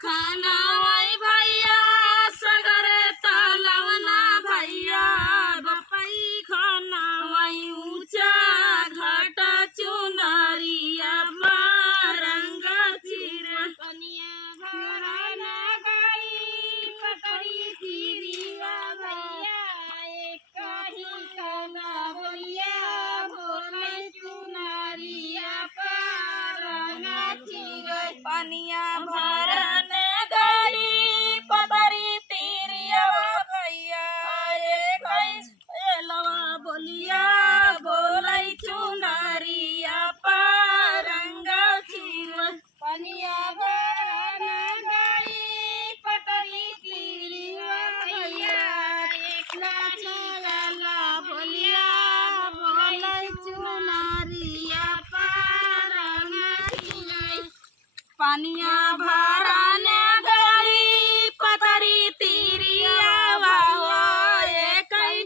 खाना वही भैया सगरे तलवना भैया बपई खाना वही ऊंचा घाट चुनरिया रंग चिर कनिया भरना गई पकड़ी चिरिया भैया एक ही खाना भैया भोले चुनरिया रंग चिर पनिया भरने गई पतरी तीरिया भैया लवा बोलिया बोलई चुनरिया रंग चिर पनिया भरने गई पतरी तीरिया भैया ला बोलिया बोलई चुनरिया रंग चिर पनिया भरने गई पतरी तीरिया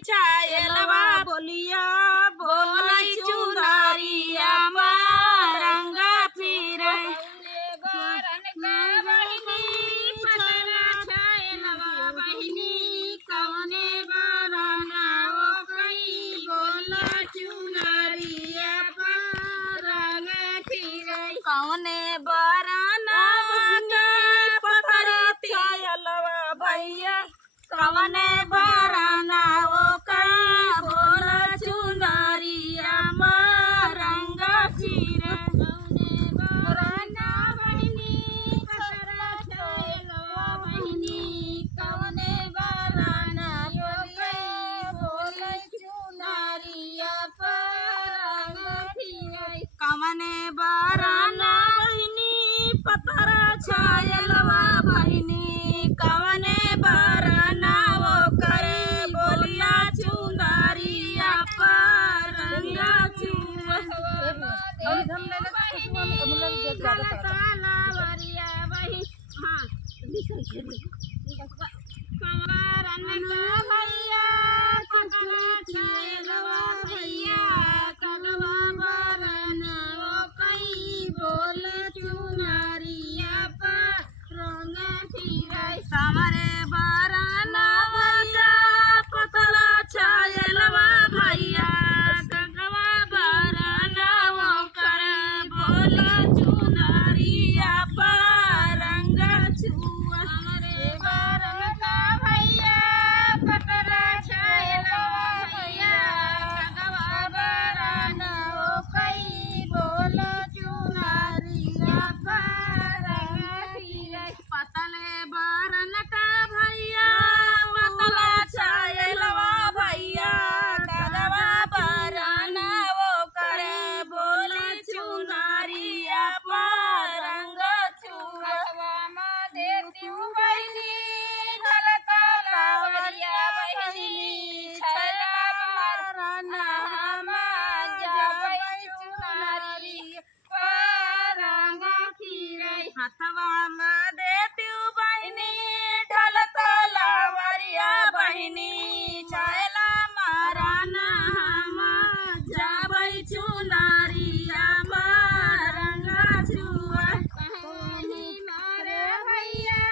छायलवा बोलिया बोलई चुनरिया रंग फिर बहिनी कौने बरना ओ कई बोला चुनरिया रंग फिर कौने बरना पतरी छायलवा भैया कौने बरना ओ कई बोला चुनरिया रंग फिर कौने बरना बहिनी बहिनी कौने बरना ओ कई बोला चुनरिया रंग फिर कौने बरना बहिनी पतरा छायलवा बहिनी कौने बरना वो कई बोलिया चुनरिया रंग सामरे बरना पतला छायलवा भैया गंगवा बरना वो कर बोला चुनरिया रंग छुआ हमरे बरना भैया पतला छायलवा भैया गंगवा बरना वो कई बोला चुनरिया रंग पतले बरन का भैया पतला छायलवा भैया गंगवा बरना वो करे बोले चुनरिया रंग छुआ देती बहिनी ढलतलावरिया बहिनी छैला बरना जबै चुनरिया रंग खीरई हथवा में देती बहिनी ढलतलावरिया बहिनी छैला मरना जबै चुनरिया रंग छुआ मारे भैया